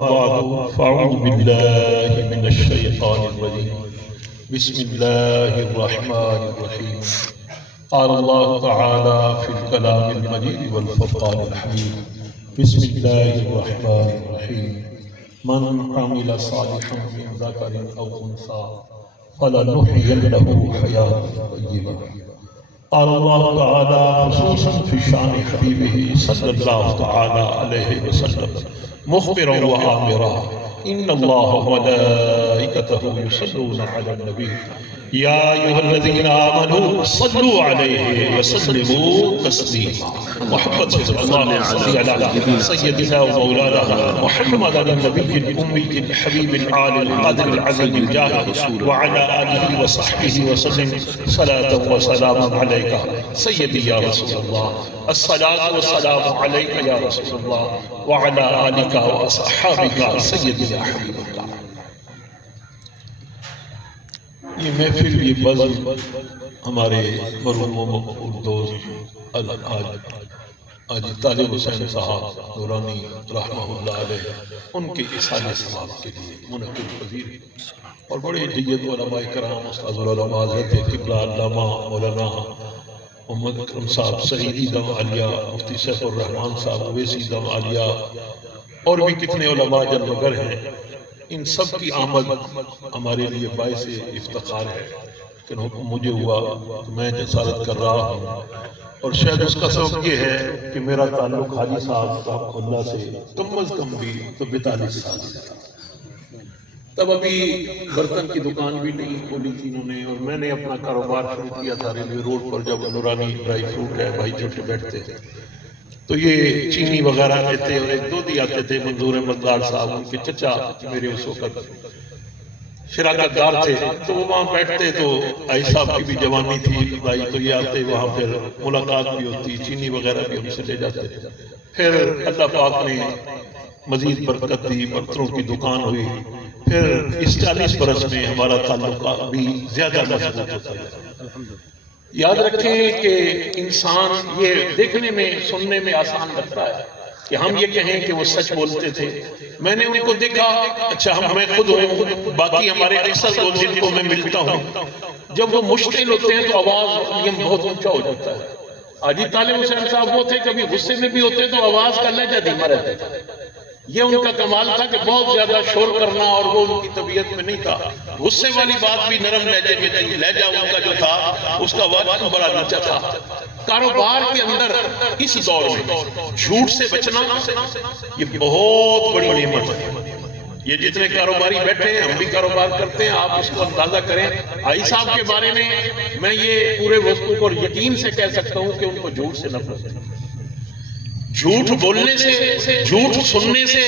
بعد فأعوذ بالله من الشيطان الرجيم بسم الله الرحمن الرحيم قال الله تعالى في الكلام المجيد والفرقان الحميد بسم الله الرحمن الرحيم من عمل صالحا من ذكر أو أنثى فلنحيينه حياة طيبة. قال الله تعالى خصوصا في شان حبيبه صلى الله تعالى عليه وسلم مخبرا وآمرا إن الله وملائكته يصلون على النبي يا أيها الذين آمنوا صلوا عليه وسلموا تسليما. محمد صلى الله على سيدنا ومولانا محمد النبي الأمي الحبيب العالي القادر العظيم الجاه وعلى آله وصحبه وسلم صلاة وسلاما عليك سيدي يا رسول الله. الصلاة والسلام عليك يا رسول الله وعلى آلك وأصحابك سيدي يا حبيب الله. یہ محفل یہ بزم ہمارے مرحوم و مقبول دوست حاجی طالب حسین صاحب نورانی رحمہ اللہ علیہ ان کے احسان ثواب کے لیے منعقد پذیر اور بڑے جید علماء کرام استاذ العلماء حضرت قبلہ علامہ مولانا محمد اکرم صاحب سعیدی دم عالیہ مفتی سیف الرحمن صاحب اویسی دم عالیہ اور بھی کتنے علماء جلوگر ہیں، ان سب کی آمد ہمارے لیے باعث افتخار ہے کہ حکم مجھے ہوا تو میں جسارت کر رہا ہوں، اور شاید اس کا سبب یہ ہے کہ میرا تعلق حاجی صاحب رحمہ اللہ سے کم از کم بھی تو 42 سال سے تھا. تب ابھی برتن کی دکان بھی نہیں کھولی تھی انہوں نے، اور میں نے اپنا کاروبار شروع کیا تھا ریلوے روڈ پر. جب نورانی ڈرائی فروٹ ہے بھائی چھوٹے بیٹھتے تھے تو یہ چینی وغیرہ لیتے اور ایک دو دی آتے تھے. منظور احمد لاڈ صاحب ان کے چچا میرے اس وقت شراکت دار تھے، تو وہ وہاں بیٹھتے تو آئی صاحب کی بھی جوانی تھی بھائی، تو یہ آتے وہاں پھر ملاقات بھی ہوتی، چینی وغیرہ بھی ہم سے لے جاتے. پھر اللہ پاک نے مزید برکت دی، برتنوں کی دکان ہوئی. پھر اس 40 برس میں ہمارا تعلق بھی زیادہ مضبوط ہوتا ہے. یاد رکھیں کہ انسان یہ دیکھنے میں سننے میں آسان لگتا ہے کہ ہم یہ کہیں کہ وہ سچ بولتے تھے. میں نے ان کو دیکھا، اچھا میں خود ہوں، باقی ہمارے اکثر لوگ جن کو میں ملتا ہوں، جب وہ مشکل ہوتے ہیں تو آواز بہت اونچا ہو جاتا ہے. حاجی طالب حسین صاحب وہ تھے کبھی غصے میں بھی ہوتے تو آواز کا لہجہ دھیما رہتا تھا. یہ ان کا کمال تھا کہ بہت زیادہ شور کرنا اور وہ ان کی طبیعت میں نہیں تھا. غصے والی بات بھی نرم لہجے میں تھی. لہجہ ان کا جو تھا اس کا واجب بڑا نیچا تھا. کاروبار کے اندر اس دور میں جھوٹ سے بچنا یہ بہت بڑی نعمت ہے. یہ جتنے کاروباری بیٹھے ہیں، ہم بھی کاروبار کرتے ہیں، آپ اس کو اندازہ کریں. آئی صاحب کے بارے میں یہ پورے وقت کو یقین سے کہہ سکتا ہوں کہ ان کو جھوٹ سے نفرت ہے. جھوٹ بولنے سے، جھوٹ سننے سے،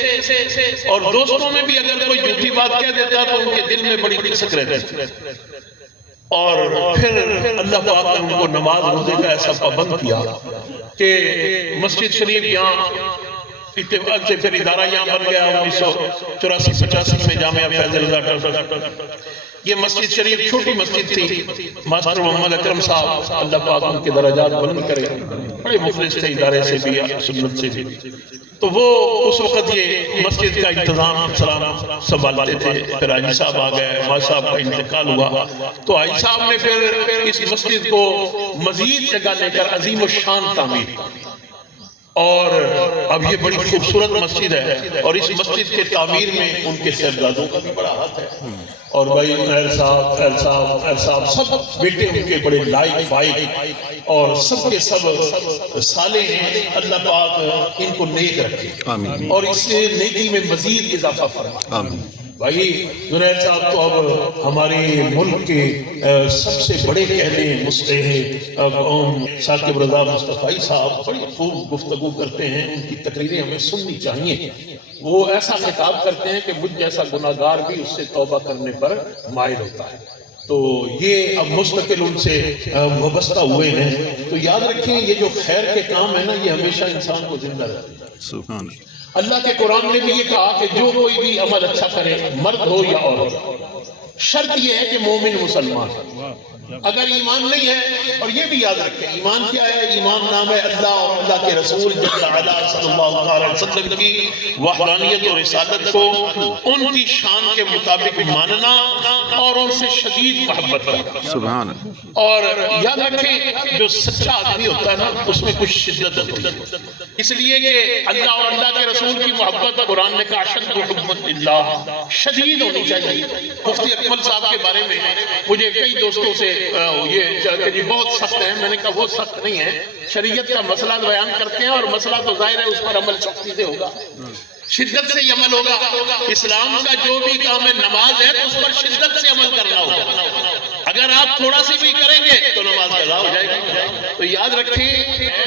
اور دوستوں میں بھی اگر کوئی جھوٹی بات کہہ دیتا تو ان کے دل میں بڑی کسک رہتی تھی. اور پھر اللہ پاک نے ان کو نماز روزے کا ایسا پابند کیا کہ مسجد شریف یہاں اتفاق سے پھر ادارہ یہاں بن گیا. 1984-85 میں جامعہ فیض رضا. یہ مسجد شریف چھوٹی مسجد تھی. ماسٹر محمد اکرم صاحب اللہ پاک ان کے درجات بلند کرے، بڑے مخلص تھے ادارے سے بھی سنت سے بھی. تو وہ اس وقت یہ مسجد کا انتظام سلام سنبھالتے تھے. پھر حاجی صاحب آ گئے، ماں صاحب کا انتقال ہوا تو حاجی صاحب نے پھر اس مسجد کو مزید جگہ لے کر عظیم الشان تعمیر کی. اور اب یہ بڑی خوبصورت مسجد ہے، اور اس مسجد کے تعمیر میں ان کے صاحبزادوں کا بھی بڑا ہاتھ ہے. اور بھائی اہل صاحب سب بیٹے ان کے بڑے لائق فائق اور سب کے سب صالح ہیں. اللہ پاک ان کو نیک رکھے اور اس نیکی میں مزید اضافہ فرمائے. بھائی جنید صاحب تو اب ہمارے ملک کے سب سے بڑے کہنے ثاقب رضا مصطفی صاحب بڑی خوب گفتگو کرتے ہیں. ان کی تقریریں ہمیں سننی چاہیے. وہ ایسا خطاب کرتے ہیں کہ مجھ جیسا گناہگار بھی اس سے توبہ کرنے پر مائل ہوتا ہے. تو یہ اب مستقل ان سے وابستہ ہوئے ہیں. تو یاد رکھیں یہ جو خیر کے کام ہے نا، یہ ہمیشہ انسان کو زندہ رہتے ہیں. سبحان اللہ کے قرآن نے بھی یہ کہا کہ جو کوئی بھی عمل اچھا کرے، مرد ہو یا عورت، شرط یہ ہے کہ مومن مسلمان ہے۔ اگر ایمان نہیں ہے، اور یہ بھی یاد رکھیں ایمان کیا ہے؟ ایمان نام ہے اللہ اور اللہ کے رسول جل وعلا صلی اللہ علیہ وسلم کی وحدانیت اور رسالت کو ان کی شان کے مطابق ماننا اور ان سے شدید محبت کرنا۔ سبحان اللہ۔ اور یاد رکھیں جو سچا آدمی ہوتا ہے نا اس میں کچھ شدت ہوتی ہے، اس لیے کہ اللہ اور اللہ کے رسول کی محبت قرآن نے کہا اشد محبت اللہ، شدید ہونی چاہیے۔ مفتی اکمل صاحب کے بارے میں مجھے کئی دوستوں سے یہ کہ جی بہت سخت ہے، میں نے کہا وہ سخت نہیں ہے، شریعت کا مسئلہ بیان کرتے ہیں اور مسئلہ تو ظاہر ہے اس پر عمل سختی سے ہوگا، شدت سے ہی عمل ہوگا۔ اسلام کا جو بھی کام ہے نماز ہے تو اس پر شدت سے عمل کرنا ہوگا، اگر آپ تھوڑا سی بھی کریں گے تو نماز قضا ہو جائے گی۔ تو یاد رکھیں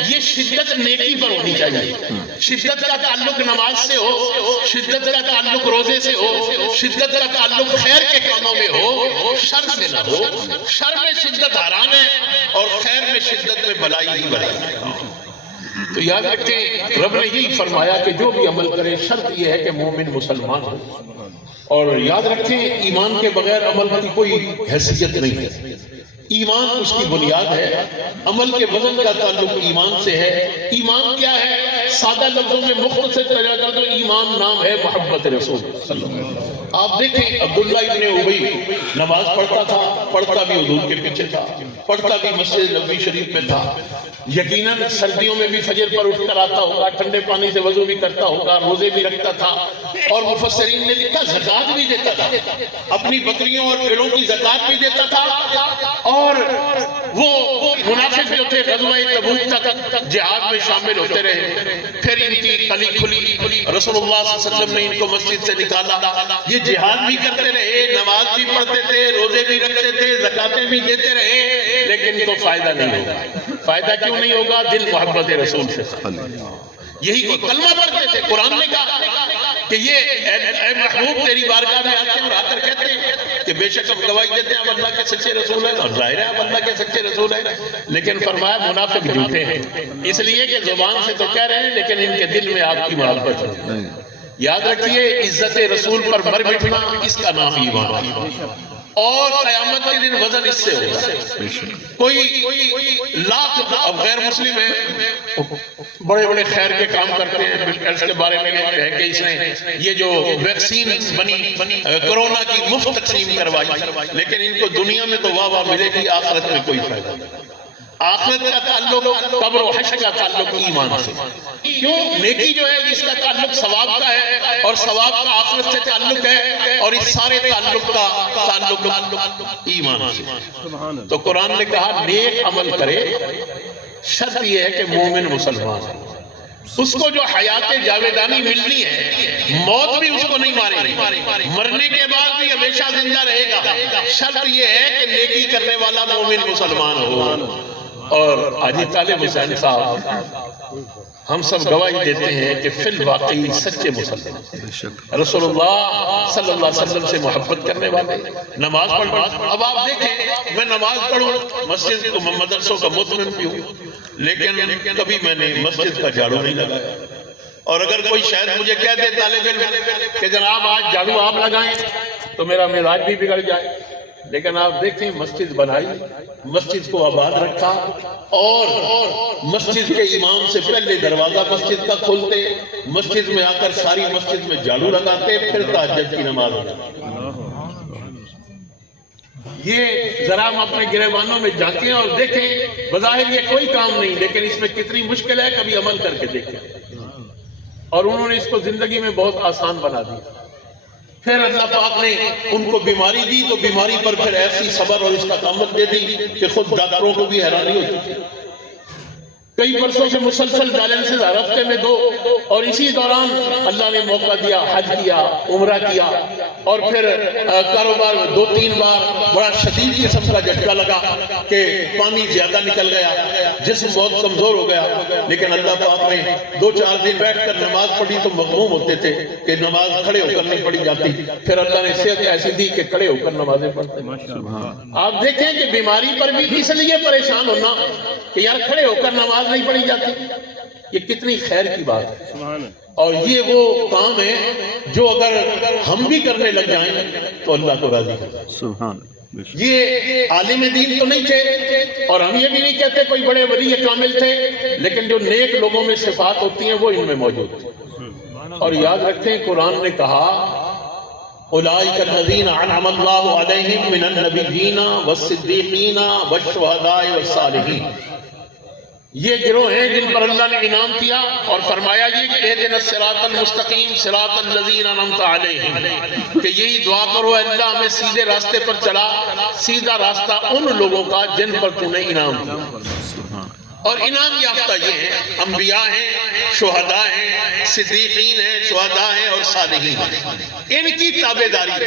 یہ شدت نیکی پر ہونی چاہیے، شدت کا تعلق نماز سے ہو، شدت کا تعلق روزے سے ہو، شدت کا تعلق خیر کے کاموں میں ہو، شر سے نہ ہو۔ شر میں شدت حرام ہے اور خیر میں شدت میں بلائی ہی بلائی ہے۔ تو یاد رکھیں رب نے یہی فرمایا کہ جو بھی عمل کرے شرط یہ ہے کہ مومن مسلمان ہو، اور یاد رکھیں ایمان کے بغیر عمل کی کوئی حیثیت نہیں ہے، ایمان اس کی بنیاد ہے، عمل کے وزن کا تعلق ایمان سے ہے۔ ایمان کیا ہے؟ سادہ لفظوں میں مختصر طرح کا تو ایمان نام ہے محبت رسول صلی اللہ علیہ وسلم۔ آپ دیکھیں عبداللہ ابن ابی نماز پڑھتا تھا، پڑھتا بھی حضور کے پیچھے تھا، پڑھتا بھی مسجد نبوی شریف میں تھا، یقیناً سردیوں میں بھی فجر پر اٹھ کر آتا ہوگا، ٹھنڈے پانی سے وضو بھی کرتا ہوگا، روزے بھی رکھتا تھا، اور مفسرین نے لکھا زکوٰۃ بھی دیتا تھا، اپنی بکریوں اور بھیڑوں کی زکوٰۃ بھی دیتا تھا۔ اور وہ منافق جو تھے غزوہ تبوک تک جہاد میں شامل ہوتے رہے، پھر ان کی کلی کھلی، رسول اللہ صلی اللہ علیہ وسلم نے ان کو مسجد سے نکالا، یہ جہاد بھی کرتے رہے، نماز بھی پڑھتے تھے، روزے بھی رکھتے تھے، زکاتیں بھی دیتے رہے، لیکن ان کو فائدہ نہیں ہوگا۔ فائدہ کیوں نہیں ہوگا؟ دل محبت رسول سے، یہی کو کلمہ پڑھتے تھے۔ قرآن نے کہا کہ یہ اے محبوب تیری بارگاہ میں آتے ہیں اور آ کر کہتے ہیں کہ بے شک ہم گواہی دیتے ہیں ہم اللہ کے سچے رسول ہیں، اور ظاہر ہے ہم اللہ کے سچے رسول ہیں، لیکن فرمایا منافق جھوٹے ہیں، اس لیے کہ زبان سے تو کہہ رہے ہیں لیکن ان کے دل میں آپ کی محبت ہے۔ یاد رکھیے عزت رسول پر مر مٹنا اس کا نام ایمان ہے، اور قیامت کے دن وزن اس سے ہوگا۔ کوئی لاکھ اب غیر مسلم ہیں، بڑے بڑے خیر کے کام کرتے ہیں، اس کے بارے میں ہے کہ اس نے یہ جو ویکسین بنی کرونا کی مفت تقسیم کروائی، لیکن ان کو دنیا میں تو واہ واہ ملے گی، آخرت میں کوئی فائدہ نہیں۔ آخرت کا تعلق قبر و حشر کا تعلق ایمان سے، کیوں؟ نیکی جو ہے اس کا تعلق ثواب کا ہے، اور ثواب کا آخرت سے تعلق ہے، اور اس سارے تعلق کا تعلق ایمان سے۔ تو قرآن نے کہا نیک عمل کرے، شرط یہ ہے کہ مومن مسلمان ہے، اس کو جو حیات جاویدانی ملنی ہے، موت بھی اس کو نہیں مارے گی، مرنے کے بعد بھی ہمیشہ زندہ رہے گا۔ شرط یہ ہے کہ نیکی کرنے والا مومن مسلمان ہو۔ اور حاجی طالب حسین صاحب ہم سب گواہی دیتے ہیں کہ فی الواقعی سچے مسلمان، رسول اللہ صلی اللہ علیہ وسلم سے محبت کرنے والے، نماز پڑھنا۔ اب آپ دیکھیں میں نماز پڑھوں، مسجد مدرسوں کا مطمئن بھی ہوں، لیکن کبھی میں نے مسجد کا جھاڑو نہیں لگایا۔ اور اگر کوئی شاید مجھے کہہ دے طالب علم کہ جناب آج جھاڑو آپ لگائیں تو میرا مزاج بھی بگڑ جائے، لیکن آپ دیکھیں مسجد بنائی، مسجد کو آباد رکھا، اور مسجد کے امام سے پہلے دروازہ مسجد کا کھولتے، مسجد میں آ کر ساری مسجد میں جھاڑو لگاتے، پھر تہجد کی نماز پڑھتے۔ یہ ذرا ہم اپنے گریبانوں میں جھانکیں اور دیکھیں، بظاہر یہ کوئی کام نہیں، لیکن اس میں کتنی مشکل ہے، کبھی عمل کر کے دیکھیں۔ اور انہوں نے اس کو زندگی میں بہت آسان بنا دیا۔ پھر اللہ پاک نے ان کو بیماری دی تو بیماری پر پھر ایسی صبر اور استقامت دے دی کہ خود ڈاکٹروں کو بھی حیرانی ہوتی تھی۔ کئی برسوں سے مسلسل ڈائلسس ہفتے میں 2، اور اسی دوران اللہ نے موقع دیا، حج کیا، عمرہ کیا، اور پھر کاروبار میں 2-3 بار بڑا شدید قسم کا جھٹکا لگا کہ پانی زیادہ نکل گیا، جسم بہت کمزور ہو گیا، لیکن اللہ پاک نے 2-4 دن بیٹھ کر نماز پڑھی تو مغموم ہوتے تھے کہ نماز کھڑے ہو کر نہیں پڑھی جاتی، پھر اللہ نے صحت ایسی دی کہ کھڑے ہو کر نمازیں پڑھتے۔ آپ دیکھیں کہ بیماری پر بھی اس لیے پریشان ہونا کہ یار کھڑے ہو کر نماز نہیں پڑھی جاتی، یہ کتنی خیر کی بات ہے۔ اور یہ وہ کام ہے جو اگر ہم بھی کرنے لگ جائیں تو اللہ کو راضی کر جائیں۔ سبحان یہ عالم دین تو نہیں تھے، اور ہم یہ بھی نہیں کہتے کوئی بڑے ولی کامل تھے، لیکن جو نیک لوگوں میں صفات ہوتی ہیں وہ ان میں موجود تھی۔ اور یاد رکھیں قرآن نے کہا اولئک الذین انعم اللہ علیہم من النبیین والصدیقین والشہداء والصالحین، یہ گروہ ہیں جن پر اللہ نے انعام کیا، اور فرمایا یہ کہ اہدنا الصراط المستقیم صراط الذین انعمت علیہم، کہ یہی دعا کرو اے اللہ ہمیں سیدھے راستے پر چلا، سیدھا راستہ ان لوگوں کا جن پر تو نے انعام کیا۔ اور انعام یافتہ یہ ہیں، انبیاء ہیں، شہداء ہیں، صدیقین ہیں، شہداء ہیں اور صالحین ہیں، ان کی تابعداری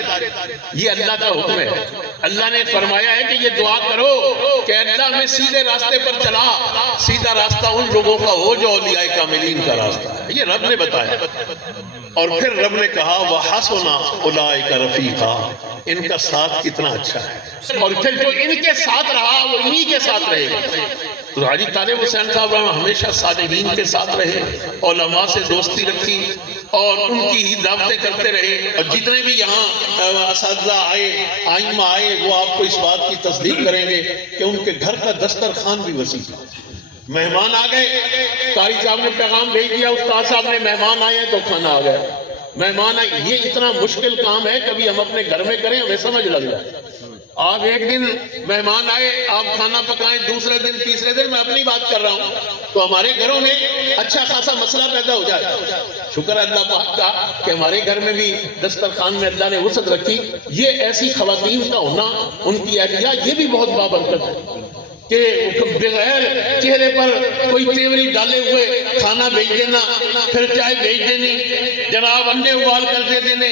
یہ اللہ کا حکم ہے۔ اللہ نے فرمایا ہے کہ یہ دعا کرو کہ اللہ میں سیدھے راستے پر چلا، سیدھا راستہ ان لوگوں کا ہو جو اولیاء کاملین کا راستہ ہے، یہ رب نے بتایا۔ اور پھر رب نے کہا وَحَسُنَ أُولَٰئِكَ رَفِيقًا، ان کا ساتھ کتنا اچھا ہے، اور پھر جو ان کے ساتھ رہا وہ انہی کے ساتھ رہے گا۔ تو حاجی طالب حسین صاحب ہمیشہ صالحین کے ساتھ رہے، علماء سے دوستی رکھی اور ان کی ہی دعوتیں کرتے رہے، اور جتنے بھی یہاں اساتذہ آئے، آئمہ آئے، وہ آپ کو اس بات کی تصدیق کریں گے کہ ان کے گھر کا دسترخوان بھی وسیع تھا۔ مہمان آ گئے، قاری صاحب نے پیغام بھیج دیا، استاد صاحب نے مہمان آئے تو کھانا آ گیا، مہمان آئے۔ یہ اتنا مشکل کام ہے، کبھی ہم اپنے گھر میں کریں ہمیں سمجھ لگ جائے۔ آپ ایک دن مہمان آئے، آپ کھانا پکائیں، دوسرے دن تیسرے دن، میں اپنی بات کر رہا ہوں، تو ہمارے گھروں میں اچھا خاصا مسئلہ پیدا ہو جائے۔ شکر اللہ پاک کا کہ ہمارے گھر میں بھی دسترخوان میں اللہ نے وسعت رکھی۔ یہ ایسی خواتین کا ہونا، ان کی اہلیہ، یہ بھی بہت بابرکت ہے کہ بغیر چہرے پر کوئی تیوری ڈالے ہوئے کھانا بھیج دینا، پھر چائے بھیج دینی، جناب انڈے ابال کر دے دینے،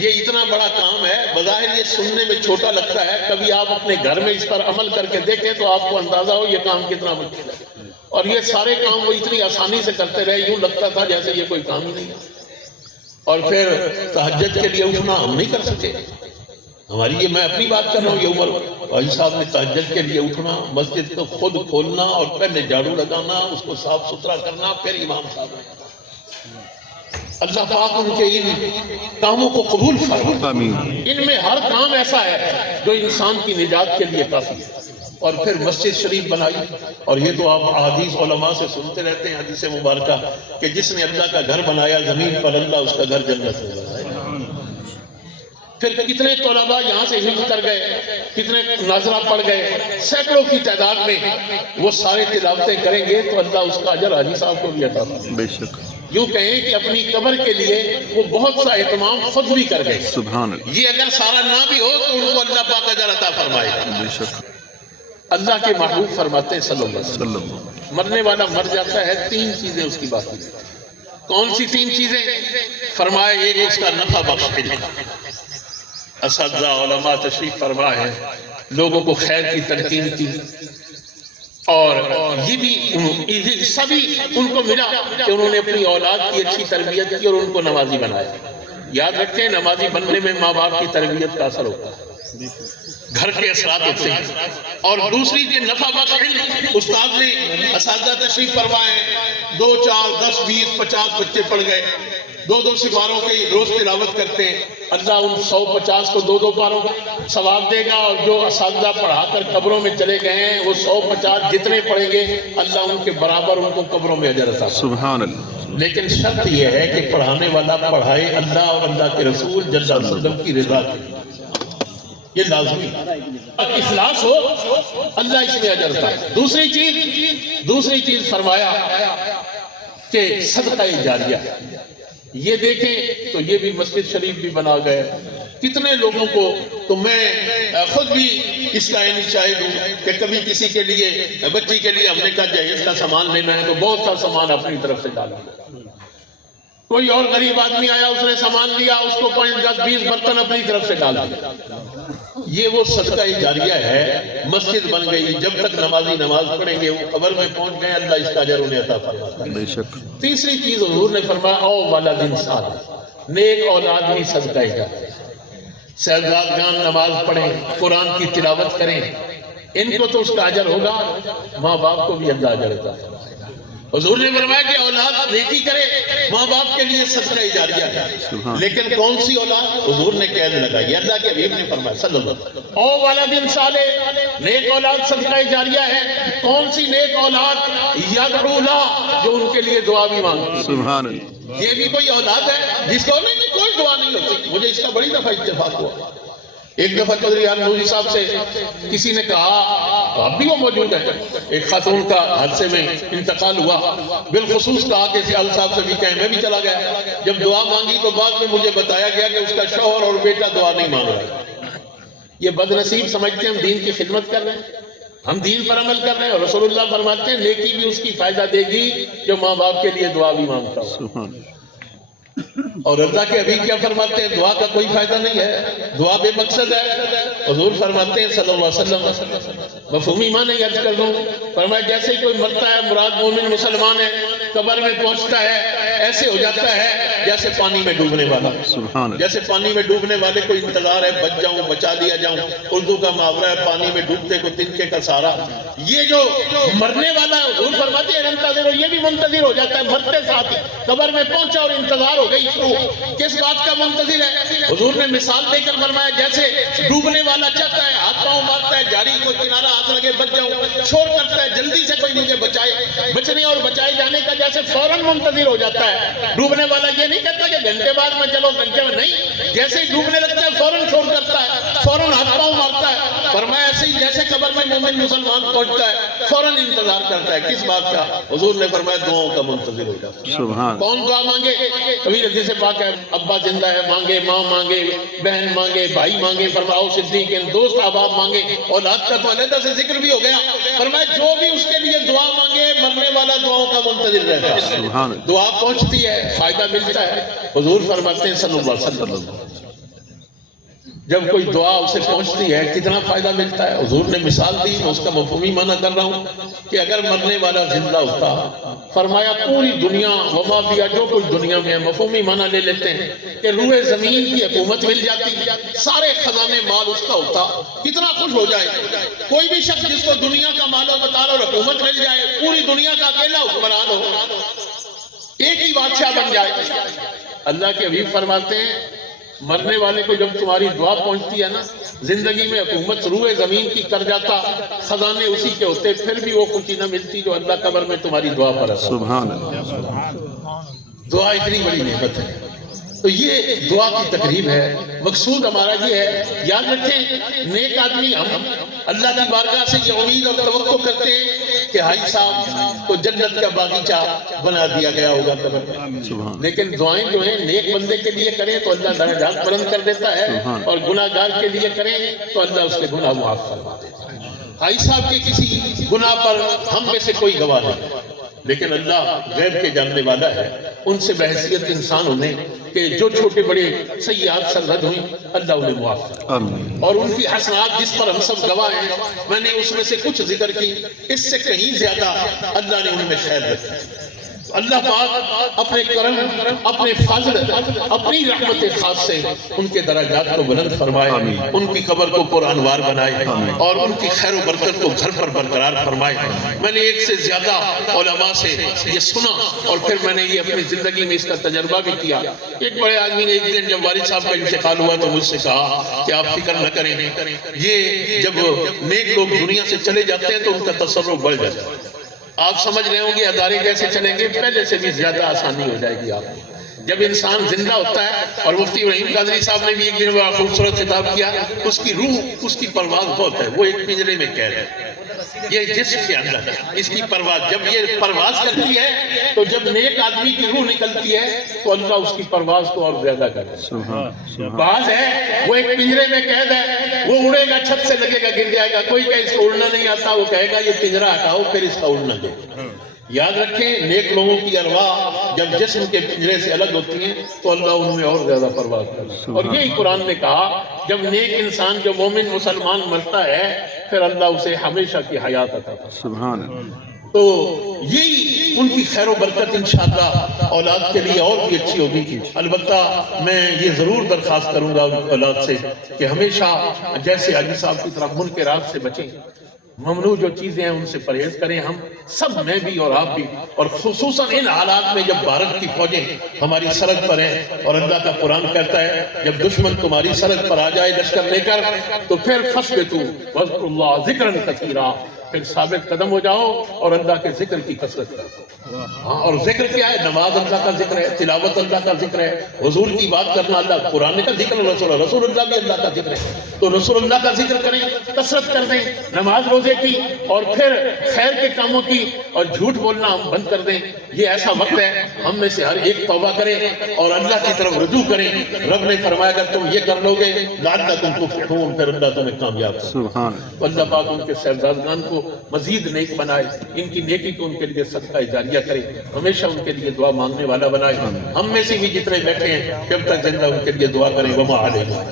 یہ اتنا بڑا کام ہے۔ بظاہر یہ سننے میں چھوٹا لگتا ہے، کبھی آپ اپنے گھر میں اس پر عمل کر کے دیکھیں تو آپ کو اندازہ ہو یہ کام کتنا مشکل ہے۔ اور یہ سارے کام وہ اتنی آسانی سے کرتے رہے، یوں لگتا تھا جیسے یہ کوئی کام ہی نہیں ہے۔ اور پھر تہجد کے لیے اٹھنا ہم نہیں کر سکے، ہماری یہ میں اپنی بات کر رہا ہوں، یہ عمر بھائی صاحب نے تہجد کے لیے اٹھنا، مسجد کو خود کھولنا اور پہلے جھاڑو لگانا، اس کو صاف ستھرا کرنا، پھر امام صاحب نے اللہ پاک ان کے ان کاموں کو قبول فرمائے۔ ان میں ہر کام ایسا ہے جو انسان کی نجات کے لیے کافی ہے۔ اور پھر مسجد شریف بنائی، اور یہ تو آپ احادیث علماء سے سنتے رہتے ہیں، حدیث مبارکہ کہ جس نے اللہ کا گھر بنایا زمین پر، اللہ اس کا گھر جنت میں بنائے۔ پھر کتنے طلباء یہاں سے حفظ کر گئے، کتنے ناظرہ پڑھ گئے، سینکڑوں کی تعداد میں، وہ سارے تلاوتیں کریں گے تو اللہ اس کا اجر حاجی صاحب کو بھی عطا فرمائے۔ بے شک، یوں کہیں کہ اپنی قبر کے لیے وہ بہت سا اہتمام خود بھی کر گئے۔ سبحان اللہ، یہ اگر سارا نہ بھی ہو تو ان کو اللہ پاک اجر عطا فرمائے گا۔ بے شک۔ اللہ کے محبوب فرماتے ہیں صلی اللہ علیہ وسلم، مرنے والا مر جاتا ہے، تین چیزیں اس کی باقی رہتی ہیں۔ کون سی تین چیزیں؟ فرمایا ایک اس کا نفع بخش علم، اساتذہ علماء تشریف فرما ہے، لوگوں کو خیر کی تلقین کی، اور یہ بھی حصہ بھی ان کو ملا کہ انہوں نے اپنی اولاد کی اچھی تربیت کی اور ان کو نمازی بنایا۔ یاد رکھیں نمازی بننے میں ماں باپ کی تربیت کا اثر ہوتا ہے، گھر کے اثرات ہوتے ہیں۔ اور دوسری جو نفع بخش علم، استاد نے اساتذہ تشریف فرمائے، 2 4 10 20 50 بچے پڑھ گئے، 2 سپاروں کی روز تلاوت کرتے ہیں، اللہ ان 150 کو 2 پاروں کا ثواب دے گا، اور جو اساتذہ پڑھا کر قبروں میں چلے گئے ہیں وہ 150 جتنے پڑھیں گے اللہ ان کے برابر ان کو قبروں میں اجر عطا۔ سبحان اللہ۔ لیکن شرط یہ ہے کہ پڑھانے والا پڑھائے اللہ اور اللہ کے رسول صلی اللہ علیہ وسلم کی رضا کے لیے، یہ لازمی اخلاص ہو، اللہ اس میں اجر عطا۔ دوسری چیز فرمایا کہ صدقہ جاریہ، یہ دیکھیں تو یہ بھی مسجد شریف بھی بنا گئے، کتنے لوگوں کو، تو میں خود بھی اس کا شاہد ہوں کہ کبھی کسی کے لیے بچی کے لیے ہم نے کہا جہیز کا سامان لینا ہے تو بہت سا سامان اپنی طرف سے ڈالا، کوئی اور غریب آدمی آیا اس نے سامان لیا، اس کو 5 10 20 برتن اپنی طرف سے ڈال دیا۔ یہ وہ صدقہ جاریہ ہے، مسجد بن گئی، جب تک نمازی نماز پڑھیں گے وہ قبر میں پہنچ گئے، اللہ اس کا اجر انہیں عطا فرماتا ہے۔ بے شک۔ تیسری چیز حضور نے فرمایا او ولد صالح، نیک اولاد بھی صدقہ جاریہ۔ صاحبزادگان نماز پڑھیں، قرآن کی تلاوت کریں، ان کو تو اس کا اجر ہوگا، ماں باپ کو بھی اللہ اجر عطا فرمائے گا۔ حضور نے فرمایا کہ اولاد نیکی کرے ماں باپ کے لیے صدقہ جاریہ ہے، لیکن کون سی اولاد؟ حضور نے قید لگائی، اللہ کے حبیب نے فرمایا صلی اللہ علیہ وسلم او ولد صالح، نیک اولاد صدقہ جاریہ ہے۔ کون سی نیک اولاد؟ یدعو لہ، جو ان کے لیے دعا بھی مانگتی ہے۔ سبحان اللہ، یہ بھی کوئی اولاد ہے جس کو نہیں کوئی دعا نہیں ہوتی۔ مجھے اس کا بڑی دفعہ اتفاق ہوا، ایک دفعہ چودھری یار نوری صاحب سے کسی نے کہا، اب بھی وہ موجود ہے، ایک خاتون کا حادثے میں انتقال ہوا، بالخصوص کہا کہ سیال صاحب سے بھی کہیں، میں بھی چلا گیا، جب دعا مانگی تو بعد میں مجھے بتایا گیا کہ اس کا شوہر اور بیٹا دعا نہیں مانگ رہا۔ یہ بد نصیب سمجھتے ہیں ہم دین کی خدمت کر رہے ہیں، ہم دین پر عمل کر رہے ہیں، اور رسول اللہ فرماتے ہیں نیکی بھی اس کی فائدہ دے گی جو ماں باپ کے لیے دعا بھی مانگتا ہو۔ اور اللہ کے حبیب کیا فرماتے ہیں؟ دعا کا کوئی فائدہ نہیں ہے، دعا بے مقصد ہے۔ حضور فرماتے ہیں صلی اللہ علیہ وسلم، مفہومی معنی عرض کر دوں، فرمایا جیسے ہی کوئی مرتا ہے، مراد مومن مسلمان ہے، قبر میں پہنچتا ہے، ایسے ہو جاتا ہے جیسے پانی میں ڈوبنے والا، جیسے پانی میں ڈوبنے والے کو انتظار ہے بچ جاؤں، بچا لیا جاؤں، اردو کا محاورہ ہے پانی میں ڈوبتے کو تنکے کا سارا۔ یہ جو مرنے والا ہے، حضور فرماتے ہیں انتظر ہو، یہ بھی منتظر ہو جاتا ہے مرتے ساتھ ہی، قبر میں پہنچا اور انتظار ہو گئی شروع، کس بات کا منتظر ہے؟ حضور نے مثال دے کر فرمایا جیسے ڈوبنے والا چاہتا ہے، ہاتھ پاؤں مارتا ہے، جھاڑی کو کنارہ ہاتھ لگے بچ جاؤں، شور کرتا ہے جلدی سے کوئی مجھے بچائے، بچنے اور بچائے جانے کا جیسے فوراً منتظر ہو جاتا ہے۔ ڈوبنے والا یہ نہیں کہتا کہ گھنٹے بعد میں چلو، گھنٹے میں نہیں، جیسے ہی ڈوبنے لگتا ہے فوراً شور کرتا ہے، فوراً ہاتھ پاؤں مارتا ہے۔ فرمایا ایسے ہی جیسے قبر میں مومن مسلمان پہنچتا ہے فوراً انتظار کرتا ہے، کس بات کا؟ حضور نے فرمایا دعاؤں کا منتظر ہو جاتا ہے۔ کون دعا مانگے؟ کبھی حدیث پاک ہے، ابا زندہ ہے مانگے، ماں مانگے، بہن مانگے، بھائی مانگے، فرماؤ صدیق دوست احباب مانگے، اولاد کا تو علیحدہ سے ذکر بھی ہو گیا۔ فرمایا جو بھی اس کے لیے دعا مانگے، مرنے والا دعاؤں کا منتظر رہتا ہے، دعا پہنچتی ہے، فائدہ ملتا ہے۔ حضور فرماتے ہیں صلی اللہ علیہ وسلم جب کوئی دعا اسے پہنچتی ہے کتنا فائدہ ملتا ہے۔ حضور نے مثال دی، میں اس کا مفہومی معنی کر رہا ہوں کہ اگر مرنے والا زندہ ہوتا، فرمایا پوری دنیا وما فیہا، جو کچھ دنیا میں ہے، مفہومی معنی لے لیتے ہیں کہ روئے زمین کی حکومت مل جاتی، سارے خزانے مال اس کا ہوتا، کتنا خوش ہو جائے۔ کوئی بھی شخص جس کو دنیا کا مال و متاع اور حکومت مل جائے، پوری دنیا کا اکیلا حکمران ہو، ایک ہی بادشاہ بن جائے۔ اللہ کے حبیب فرماتے ہیں مرنے والے کو جب تمہاری دعا پہنچتی ہے نا، زندگی میں حکومت روئے زمین کی کر جاتا، خزانے اسی کے ہوتے، پھر بھی وہ خوشی نہ ملتی جو اللہ قبر میں تمہاری دعا پر ہے۔ سبحان اللہ، دعا اتنی بڑی نعمت ہے۔ تو یہ دعا کی تقریب ہے، مقصود ہمارا یہ ہے، یاد رکھیں نیک آدمی ہم اللہ کی بارگاہ سے یہ امید اور توقع کرتے ہیں کہ حاجی صاحب کو جنت کا باغیچہ بنا دیا گیا ہوگا قبر میں، لیکن دعائیں جو ہیں نیک بندے کے لیے کریں تو اللہ درجات بلند کر دیتا ہے، اور گناہ گار کے لیے کریں تو اللہ اس کے گناہ معاف فرما دیتا ہے۔ حاجی صاحب کے کسی گناہ پر ہم میں سے کوئی گواہ نہیں، لیکن اللہ غیب کے جاننے والا ہے، ان سے بحیثیت انسان انہیں کہ جو چھوٹے بڑے سیئات سرزد ہوئیں اللہ انہیں معاف کرے، اور ان کی حسنات جس پر ہم سب گواہ ہیں، میں نے اس میں سے کچھ ذکر کی، اس سے کہیں زیادہ اللہ نے ان میں خیر رکھی۔ اللہ پاک اپنے کرم، اپنے فضل، اپنی رحمت خاص سے ان کے درجات کو بلند فرمائے، ان کی قبر کو پرانوار بنائے، اور ان کی خیر و برکت کو گھر پر برقرار فرمائے۔ میں نے ایک سے زیادہ علماء سے یہ سنا، اور پھر میں نے یہ اپنی زندگی میں اس کا تجربہ بھی کیا۔ ایک بڑے آدمی نے ایک دن جب والد صاحب کا انتقال ہوا تو مجھ سے کہا کہ آپ فکر نہ کریں، یہ جب نیک لوگ دنیا سے چلے جاتے ہیں تو ان کا تصرف بڑھ جاتا ہے۔ آپ سمجھ رہے ہوں گے ادارے کیسے چلیں گے، پہلے سے بھی زیادہ آسانی ہو جائے گی آپ کو۔ جب انسان زندہ ہوتا ہے، اور مفتی ابراہیم قادری صاحب نے بھی ایک دن بڑا خوبصورت خطاب کیا، اس کی روح، اس کی پرواز بہت ہے، وہ ایک پنجرے میں قید ہے، یہ جسم کے اندر اس کی پرواز، جب یہ پرواز کرتی ہے تو جب نیک آدمی کی روح نکلتی ہے تو اللہ اس کی پرواز کو اور زیادہ کرتا ہے۔ بعض ہے وہ ایک پنجرے میں قید ہے، وہ اڑے گا، چھت سے لگے گا، گر جائے گا، کوئی کہے اس کو اڑنا نہیں آتا، وہ کہے گا یہ پنجرہ ہٹاؤ پھر اس کا اڑنا دے۔ یاد رکھیں نیک لوگوں کی ارواح جب جسم کے پنجرے سے الگ ہوتی ہیں تو اللہ ان میں اور زیادہ پرواز کرتا ہے، اور یہی قرآن نے کہا جب نیک انسان، جو مومن مسلمان مرتا ہے پھر اللہ اسے ہمیشہ کی حیات عطا کرتا ہے۔ سبحان اللہ۔ تو یہی ان کی خیر و برکت انشاءاللہ اولاد کے لیے اور بھی اچھی ہوگی۔ البتہ میں یہ ضرور درخواست کروں گا اولاد سے کہ ہمیشہ جیسے حاجی صاحب کی طرف منکرات سے بچیں، ممنوع جو چیزیں ہیں ان سے پرہیز کریں ہم سب، میں بھی اور آپ بھی، اور خصوصاً ان حالات میں جب بھارت کی فوجیں ہماری سرحد پر ہیں اور اللہ کا قرآن کہتا ہے جب دشمن تمہاری سرحد پر آ جائے لشکر لے کر تو پھر فثبتوا واذکروا اللہ ذکرا کثیرا، پھر ثابت قدم ہو جاؤ اور اللہ کے ذکر کی کثرت کرو۔ ہاں، اور ذکر کیا ہے؟ نماز اللہ کا ذکر ہے، تلاوت اللہ کا ذکر ہے، حضور کی بات کرنا اللہ، قرآن کا ذکر رسول اللہ بھی اللہ کا ذکر ہے، تو رسول اللہ کا ذکر کریں، کثرت کر دیں، نماز روزے کی اور پھر خیر کے کاموں کی، اور جھوٹ بولنا ہم بند کر دیں۔ یہ ایسا وقت ہے ہم میں سے ہر ایک توبہ کرے اور اللہ کی طرف رجوع کریں۔ رب نے فرمایا اگر تم یہ کر لو گے لعلکم تفلحون، پھر اللہ تمہیں کامیاب کرے۔ سبحان اللہ پاک ان کے صاحبزادگان کو مزید نیک بنائے، ان کی نیکی کو ان کے لیے صدقہ جاریہ کرے، ہمیشہ ان کے لیے دعا مانگنے والا بنائے۔ ہم میں سے بھی جتنے بیٹھے ہیں جب تک زندہ ان کے لیے دعا کریں۔ وما علینا